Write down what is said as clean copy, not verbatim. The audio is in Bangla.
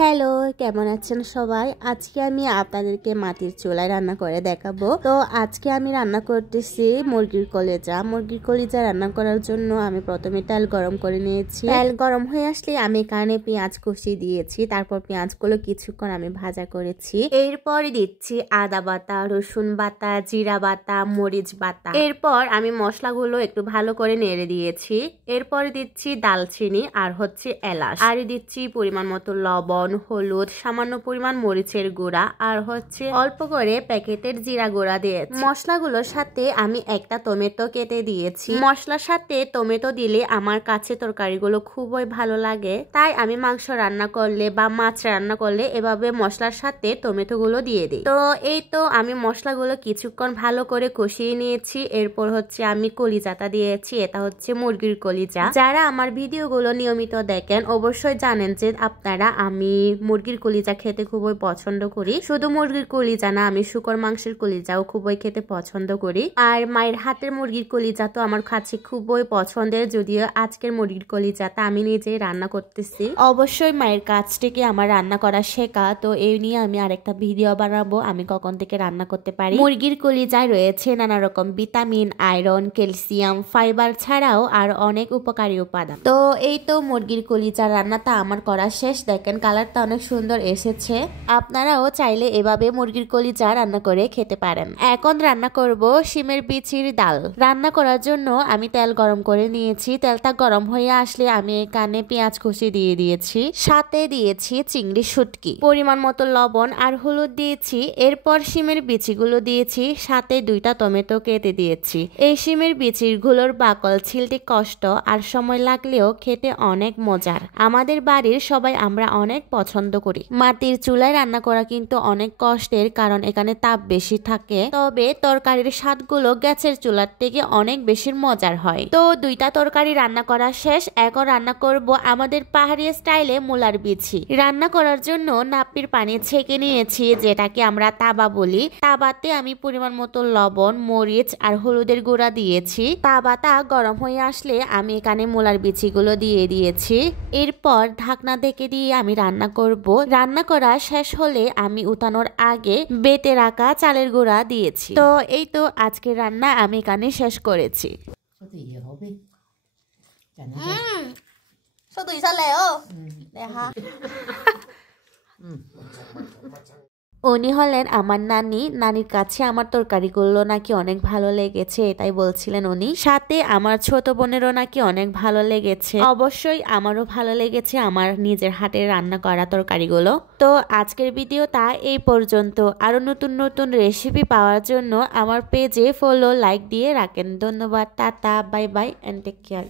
হ্যালো, কেমন আছেন সবাই? আজকে আমি আপনাদেরকে মাটির চুলায় রান্না করে দেখাবো। তো আজকে আমি রান্না করতেছি মুরগির কলিজা রান্না করার জন্য আমি প্রথমে তেল গরম করে নিয়েছি। তেল গরম হয়ে আসলে আমি এখানে পেঁয়াজ কষিয়ে দিয়েছি। তারপর পেঁয়াজগুলো কিছুক্ষণ আমি ভাজা করেছি। এরপর দিচ্ছি আদা বাটা, রসুন বাটা, জিরা বাটা, মরিচ বাটা। এরপর আমি মশলাগুলো একটু ভালো করে নেড়ে দিয়েছি। এরপর দিচ্ছি দালচিনি আর এলাচ, আর দিচ্ছি পরিমাণ মতো লবণ, হলুদ, সামান্য পরিমাণ মরিচের গুঁড়া আর অল্প করে প্যাকেটের জিরা গুঁড়া দিয়েছি। মশলাগুলোর সাথে আমি একটা টমেটো কেটে দিয়েছি। মশলার সাথে টমেটো দিলে আমার কাছে তরকারিগুলো খুবই ভালো লাগে, তাই আমি মাংস রান্না করলে বা মাছ রান্না করলে এভাবে মশলার সাথে টমেটো গুলো দিয়ে দিই। তো এই তো আমি মশলাগুলো কিছুক্ষণ ভালো করে কষিয়ে নিয়েছি। এরপর আমি কলিজাটা দিয়েছি। এটা মুরগির কলিজা। যারা আমার ভিডিওগুলো নিয়মিত দেখেন অবশ্যই জানেন যে আপনারা আমি মুরগির কলিজা খেতে খুবই পছন্দ করি। শুধু মুরগির কলিজা না, আমি শুকর মাংসের কলিজাও খুবই খেতে পছন্দ করি। আর মায়ের হাতের মুরগির কলিজা তো আমার কাছে খুবই পছন্দের, যদিও আজকের মুরগির কলিজাটা আমি নিজেই রান্না করতেছি। অবশ্যই মায়ের কাছ থেকে আমার রান্না করা শেখা, তো এই নিয়ে আমি আরেকটা ভিডিও বানাবো আমি কখন থেকে রান্না করতে পারি। মুরগির কলিজায় রয়েছে নানা রকম ভিটামিন, আয়রন, ক্যালসিয়াম, ফাইবার ছাড়াও আর অনেক উপকারী উপাদান। তো এই তো মুরগির কলিজার রান্নাটা আমার করা শেষ। দেখেন কালারটা অনেক সুন্দর এসেছে। আপনারাও চাইলে এভাবে মুরগির কলিজা রান্না করে খেতে পারেন। এখন রান্না করব শিমের বিচির ডাল। রান্না করার জন্য আমি তেল গরম করে নিয়েছি। তেলটা গরম হয়ে আসলে আমি এখানে পেঁয়াজ কুচি দিয়ে দিয়েছি, সাথে দিয়েছি চিংড়ি শুটকি, পরিমাণ মতো লবণ আর হলুদ দিয়েছি। এরপর শিমের বিচিগুলো দিয়েছি, সাথে 2টা টমেটো কেটে দিয়েছি। এই শিমের বিচিগুলোর বাকল ছিলতে কষ্ট আর সময় লাগলেও খেতে অনেক মজার। আমাদের বাড়ির সবাই আমরা অনেক পছন্দ করি। মাটির চুলায় রান্না করা কিন্তু অনেক কষ্টের, কারণ এখানে তাপ বেশি থাকে। তবে তরকারির স্বাদগুলো গ্যাসের চুলার থেকে অনেক বেশি মজার হয়। তো 2টা তরকারি রান্না করা শেষ। এখন রান্না করব আমাদের পাহাড়ি স্টাইলে মূলার বিচি। রান্না করার জন্য নাপির পানি ছেঁকে নিয়েছি, যেটাকে আমরা তাবা বলি। তাবাতে আমি পরিমাণ মতো লবণ, মরিচ আর হলুদের গুঁড়া দিয়েছি। তাবাটা গরম হয়ে আসলে আমি এখানে মূলার বিচিগুলো দিয়ে দিয়েছি। এরপর ঢাকনা ঢেকে দিয়ে আমি রান্না করব। রান্না করা শেষ হলে আমি উঠানোর আগে বেটে রাখা চালের গুঁড়া দিয়েছি। তো এই তো আজকের রান্না আমি এখানে শেষ করেছি। উনি হলেন আমার নানি। নানির কাছে আমার তরকারিগুলো নাকি অনেক ভালো লেগেছে, এটাই বলছিলেন উনি। সাথে আমার ছোট বোনেরও নাকি অনেক ভালো লেগেছে। অবশ্যই আমারও ভালো লেগেছে আমার নিজের হাতে রান্না করা তরকারিগুলো। তো আজকের ভিডিওটা এই পর্যন্ত। আরো নতুন নতুন রেসিপি পাওয়ার জন্য আমার পেজে ফলো, লাইক দিয়ে রাখেন। ধন্যবাদ। Tata, bye bye and take care.